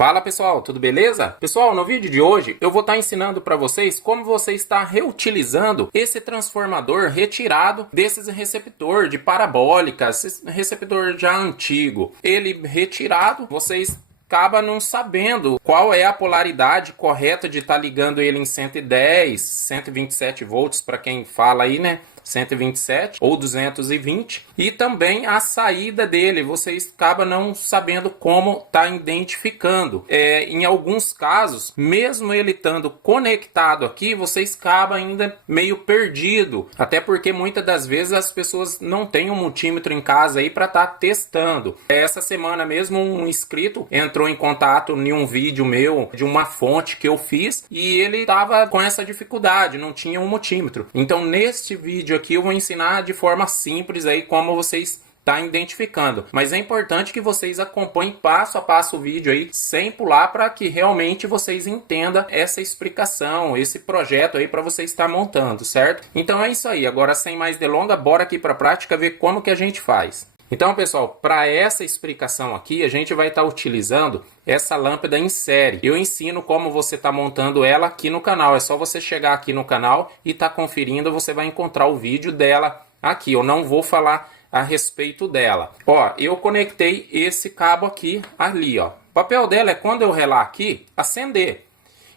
Fala pessoal, tudo beleza? Pessoal, no vídeo de hoje eu vou estar ensinando para vocês como você está reutilizando esse transformador retirado desses receptor de parabólica, esse receptor já antigo. Ele retirado, vocês acaba não sabendo qual é a polaridade correta de estar ligando ele em 110, 127 volts para quem fala aí, né? 127 ou 220, e também a saída dele, vocês acabam não sabendo como tá identificando. Em alguns casos, mesmo ele estando conectado aqui, vocês acabam ainda meio perdido, até porque muitas das vezes as pessoas não têm um multímetro em casa aí para estar testando. Essa semana mesmo um inscrito entrou em contato em um vídeo meu de uma fonte que eu fiz e ele estava com essa dificuldade, não tinha um multímetro. Então neste vídeo aqui eu vou ensinar de forma simples aí como vocês estão identificando. Mas é importante que vocês acompanhem passo a passo o vídeo aí, sem pular, para que realmente vocês entendam essa explicação, esse projeto aí para vocês estar montando, certo? Então é isso aí. Agora, sem mais delongas, bora aqui para a prática ver como que a gente faz. Então, pessoal, para essa explicação aqui, a gente vai estar utilizando essa lâmpada em série. Eu ensino como você está montando ela aqui no canal. É só você chegar aqui no canal e estar conferindo, você vai encontrar o vídeo dela aqui. Eu não vou falar a respeito dela. Ó, eu conectei esse cabo aqui, ali, ó. O papel dela é, quando eu relar aqui, acender.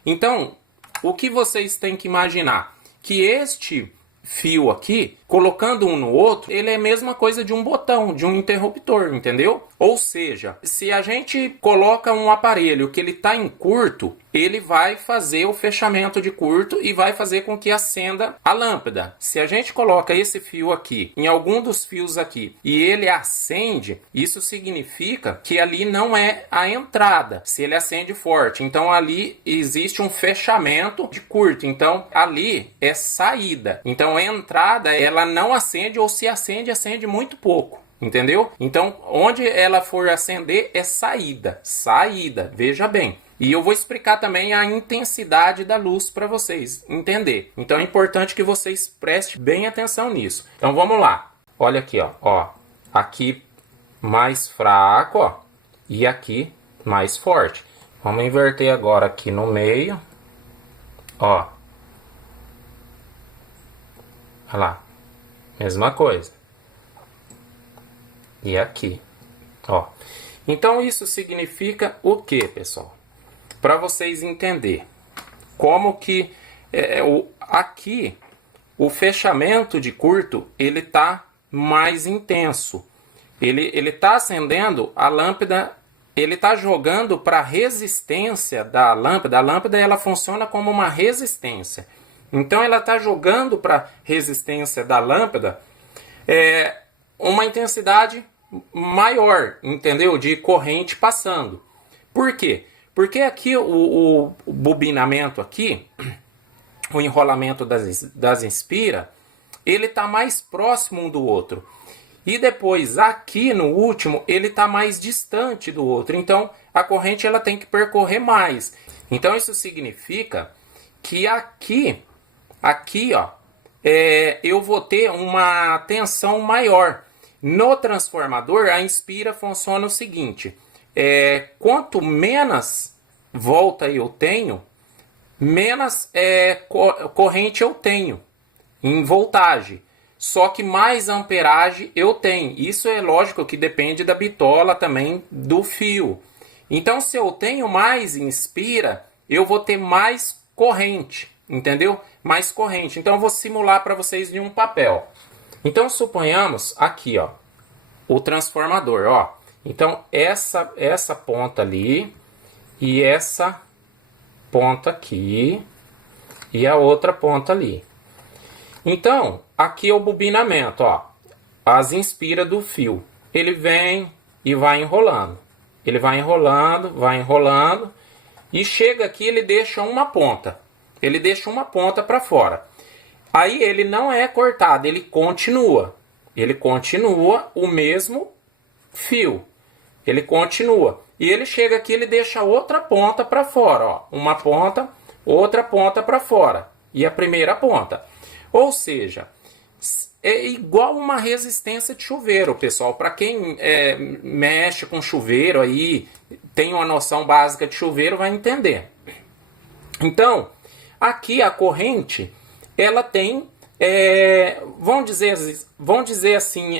Então, o que vocês têm que imaginar? Que este fio aqui, colocando um no outro, ele é a mesma coisa de um botão, de um interruptor, entendeu? Ou seja, se a gente coloca um aparelho que ele está em curto, ele vai fazer o fechamento de curto e vai fazer com que acenda a lâmpada. Se a gente coloca esse fio aqui em algum dos fios aqui e ele acende, isso significa que ali não é a entrada, se ele acende forte. Então ali existe um fechamento de curto, então ali é saída. Então a entrada, ela não acende, ou se acende, acende muito pouco. Entendeu? Então, onde ela for acender é saída. Saída, veja bem. E eu vou explicar também a intensidade da luz para vocês entender. Então é importante que vocês prestem bem atenção nisso. Então vamos lá. Olha aqui, ó. Aqui mais fraco, ó. E aqui mais forte. Vamos inverter agora aqui no meio. Ó. Olha lá. Mesma coisa. E aqui, ó. Então isso significa o que, pessoal? Para vocês entenderem como que aqui o fechamento de curto ele tá mais intenso. Ele tá acendendo a lâmpada, ele tá jogando para a resistência da lâmpada. A lâmpada ela funciona como uma resistência. Então ela tá jogando para a resistência da lâmpada uma intensidade maior, entendeu? De corrente passando. Por quê? Porque aqui o bobinamento aqui, o enrolamento das inspira, ele está mais próximo um do outro. E depois aqui no último, ele está mais distante do outro. Então a corrente ela tem que percorrer mais. Então isso significa que aqui ó, eu vou ter uma tensão maior. No transformador, a inspira funciona o seguinte: quanto menos volta eu tenho, menos corrente eu tenho em voltagem. Só que mais amperagem eu tenho. Isso é lógico que depende da bitola também do fio. Então, se eu tenho mais inspira, eu vou ter mais corrente, entendeu? Mais corrente. Então, eu vou simular para vocês em um papel. Então, suponhamos aqui, ó, o transformador, ó. Então, essa ponta ali e essa ponta aqui e a outra ponta ali. Então, aqui é o bobinamento, ó. As inspira do fio. Ele vem e vai enrolando. Ele vai enrolando e chega aqui, ele deixa uma ponta. Ele deixa uma ponta para fora. Aí ele não é cortado, ele continua. Ele continua o mesmo fio. Ele continua. E ele chega aqui, ele deixa outra ponta para fora, ó. Uma ponta, outra ponta para fora. E a primeira ponta. Ou seja, é igual uma resistência de chuveiro, pessoal. Para quem mexe com chuveiro aí, tem uma noção básica de chuveiro vai entender. Então, aqui a corrente, ela tem, vamos dizer assim,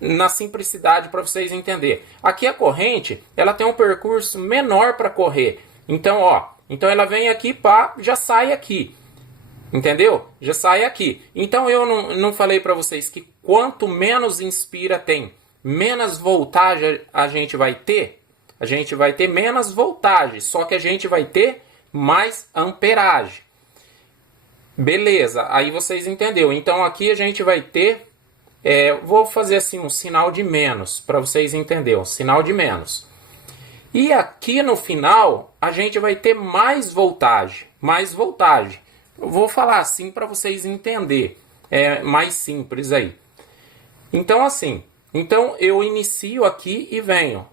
na simplicidade para vocês entenderem. Aqui a corrente, ela tem um percurso menor para correr. Então, ó, então ela vem aqui, pá, já sai aqui. Entendeu? Já sai aqui. Então eu não falei para vocês que quanto menos inspira tem, menos voltagem a gente vai ter? A gente vai ter menos voltagem, só que a gente vai ter mais amperagem. Beleza, aí vocês entenderam. Então aqui a gente vai ter, vou fazer assim um sinal de menos, para vocês entenderem, um sinal de menos. E aqui no final a gente vai ter mais voltagem, mais voltagem. Eu vou falar assim para vocês entenderem, mais simples aí. Então assim, então eu inicio aqui e venho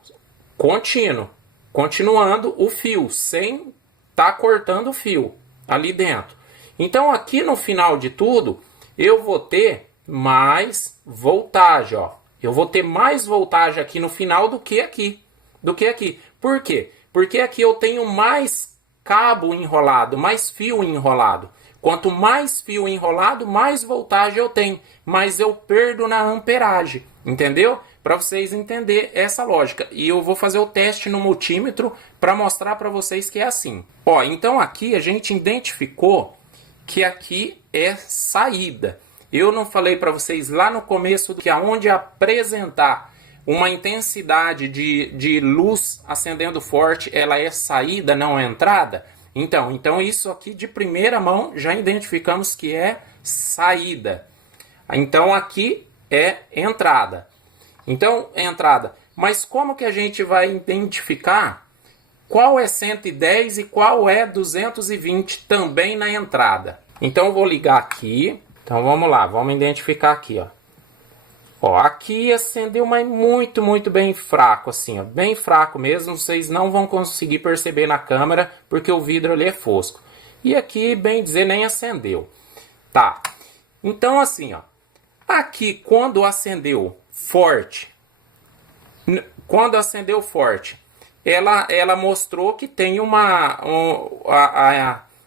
continuando o fio, sem estar cortando o fio ali dentro. Então aqui no final de tudo, eu vou ter mais voltagem, ó. Eu vou ter mais voltagem aqui no final do que aqui. Por quê? Porque aqui eu tenho mais cabo enrolado, mais fio enrolado. Quanto mais fio enrolado, mais voltagem eu tenho, mas eu perdo na amperagem, entendeu? Para vocês entenderem essa lógica. E eu vou fazer o teste no multímetro para mostrar para vocês que é assim. Ó, então aqui a gente identificou que aqui é saída. Eu não falei para vocês lá no começo que aonde apresentar uma intensidade de luz acendendo forte, ela é saída, não é entrada? Então isso aqui de primeira mão já identificamos que é saída. Então aqui é entrada. Então é entrada. Mas como que a gente vai identificar qual é 110 e qual é 220 também na entrada? Então eu vou ligar aqui. Então vamos lá, vamos identificar aqui, ó. Ó, aqui acendeu, mas muito bem fraco, assim, ó, bem fraco mesmo. Vocês não vão conseguir perceber na câmera, porque o vidro ali é fosco. E aqui, bem dizer, nem acendeu. Tá, então assim, ó, aqui quando acendeu forte, ela mostrou que tem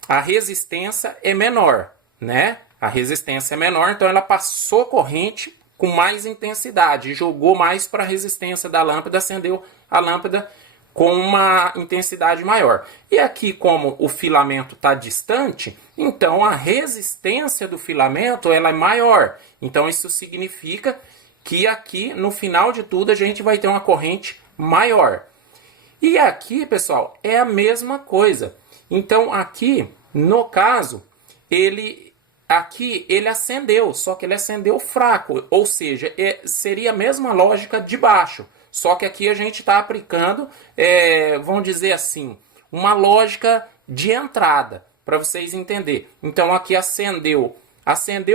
a resistência é menor, né? A resistência é menor, então ela passou corrente com mais intensidade, jogou mais para a resistência da lâmpada, acendeu a lâmpada com uma intensidade maior. E aqui, como o filamento está distante, então a resistência do filamento ela é maior. Então isso significa que aqui, no final de tudo, a gente vai ter uma corrente maior. E aqui, pessoal, é a mesma coisa. Então aqui, no caso, aqui ele acendeu, só que ele acendeu fraco, ou seja, seria a mesma lógica de baixo, só que aqui a gente está aplicando, vamos dizer assim, uma lógica de entrada, para vocês entenderem. Então aqui acendeu,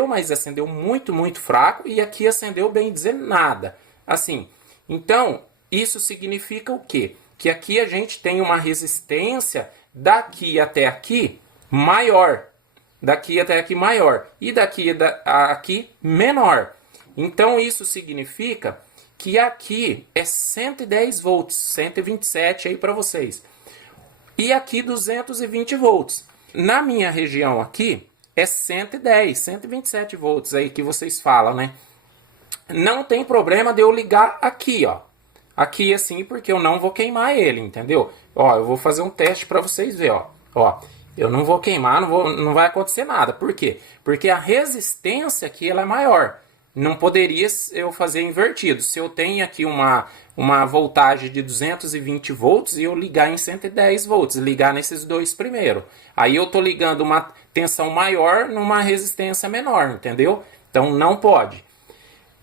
mas acendeu muito fraco, e aqui acendeu bem dizer nada, assim. Então isso significa o quê? Que aqui a gente tem uma resistência daqui até aqui maior, daqui até aqui maior e daqui a aqui menor. Então isso significa que aqui é 110 volts, 127 aí para vocês. E aqui 220 volts. Na minha região aqui é 110, 127 volts aí que vocês falam, né? Não tem problema de eu ligar aqui, ó. Aqui assim, porque eu não vou queimar ele, entendeu? Ó, eu vou fazer um teste para vocês verem, ó. Ó, eu não vou queimar, não vai acontecer nada. Por quê? Porque a resistência aqui ela é maior. Não poderia eu fazer invertido. Se eu tenho aqui uma voltagem de 220 volts e eu ligar em 110 volts, ligar nesses dois primeiro. Aí eu estou ligando uma tensão maior numa resistência menor, entendeu? Então não pode.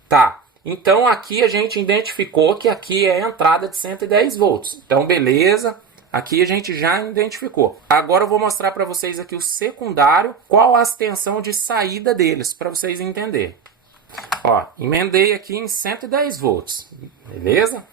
Tá. Então aqui a gente identificou que aqui é a entrada de 110 volts. Então beleza. Aqui a gente já identificou. Agora eu vou mostrar para vocês aqui o secundário, qual a extensão de saída deles, para vocês entenderem. Ó, emendei aqui em 110 volts, beleza?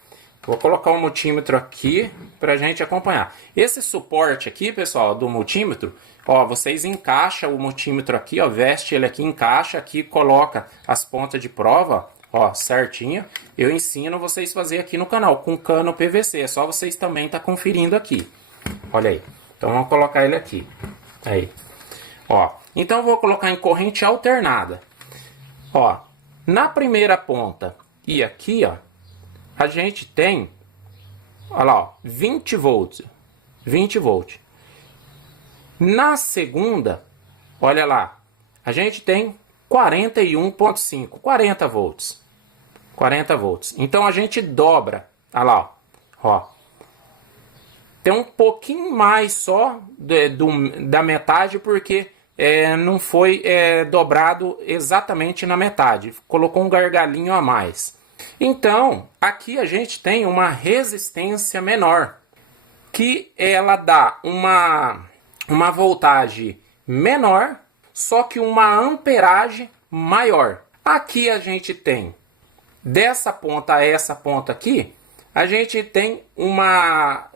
Vou colocar o multímetro aqui para a gente acompanhar. Esse suporte aqui, pessoal, do multímetro, ó, vocês encaixam o multímetro aqui, ó, veste ele aqui, encaixa aqui, coloca as pontas de prova, ó, certinho. Eu ensino vocês a fazer aqui no canal, com cano PVC. É só vocês também tá conferindo aqui. Olha aí. Então, vamos colocar ele aqui. Aí. Ó, então eu vou colocar em corrente alternada. Ó, na primeira ponta e aqui, ó, a gente tem, olha lá, ó, 20 volts. 20 volts. Na segunda, olha lá, a gente tem 41,5, 40 volts. 40 volts. Então a gente dobra, olha lá, ó. Tem um pouquinho mais só da metade, porque não foi dobrado exatamente na metade. Colocou um gargalinho a mais. Então, aqui a gente tem uma resistência menor, que ela dá uma voltagem menor, só que uma amperagem maior. Aqui a gente tem, dessa ponta a essa ponta aqui, a gente tem uma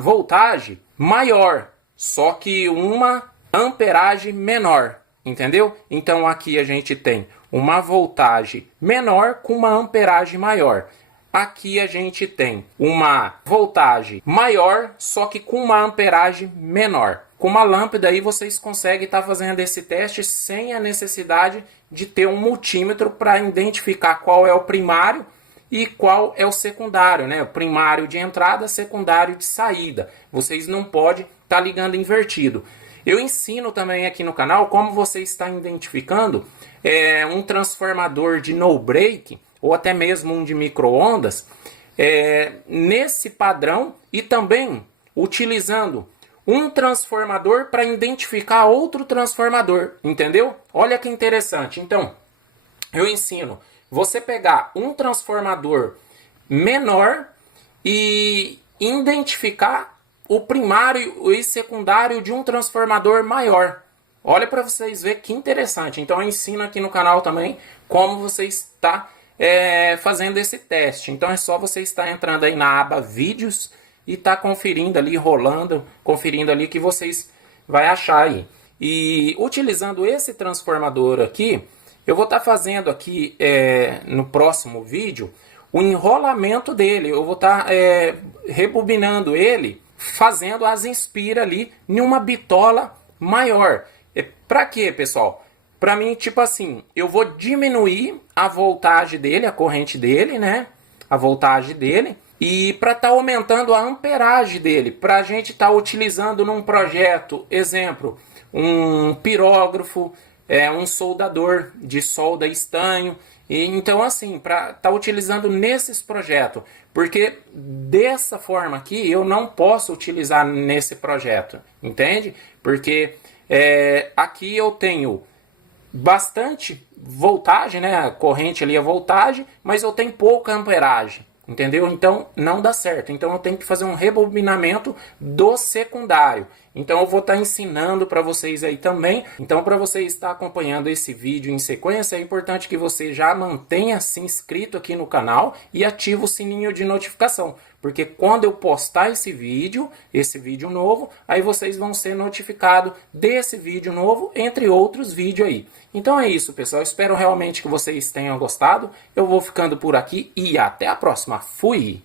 voltagem maior, só que uma amperagem menor, entendeu? Então aqui a gente tem uma voltagem menor com uma amperagem maior. Aqui a gente tem uma voltagem maior, só que com uma amperagem menor. Com uma lâmpada aí vocês conseguem estar fazendo esse teste sem a necessidade de ter um multímetro para identificar qual é o primário e qual é o secundário, né? O primário de entrada, secundário de saída. Vocês não podem estar ligando invertido. Eu ensino também aqui no canal como você está identificando um transformador de no break ou até mesmo um de micro-ondas nesse padrão, e também utilizando um transformador para identificar outro transformador, entendeu? Olha que interessante. Então, eu ensino você pegar um transformador menor e identificar o primário e secundário de um transformador maior. Olha para vocês verem que interessante. Então eu ensino aqui no canal também como você está fazendo esse teste. Então é só você estar entrando aí na aba vídeos e tá conferindo ali, rolando, conferindo ali que vocês vai achar aí. E utilizando esse transformador aqui, eu vou estar fazendo aqui no próximo vídeo o enrolamento dele. Eu vou estar rebobinando ele, fazendo as inspira ali em uma bitola maior. Para quê, pessoal? Para mim, tipo assim, eu vou diminuir a voltagem dele, a corrente dele, né? A voltagem dele. E para estar aumentando a amperagem dele, para a gente estar utilizando num projeto, exemplo, um pirógrafo, um soldador de solda estanho. E, então, assim, para estar utilizando nesses projetos, porque dessa forma aqui eu não posso utilizar nesse projeto, entende? Porque aqui eu tenho bastante voltagem, né? A corrente ali é voltagem, mas eu tenho pouca amperagem. Entendeu? Então não dá certo. Então eu tenho que fazer um rebobinamento do secundário. Então eu vou estar ensinando para vocês aí também. Então, para você estar acompanhando esse vídeo em sequência, é importante que você já mantenha se inscrito aqui no canal e ative o sininho de notificação. Porque quando eu postar esse vídeo novo, aí vocês vão ser notificados desse vídeo novo, entre outros vídeos aí. Então é isso, pessoal. Espero realmente que vocês tenham gostado. Eu vou ficando por aqui e até a próxima. Fui!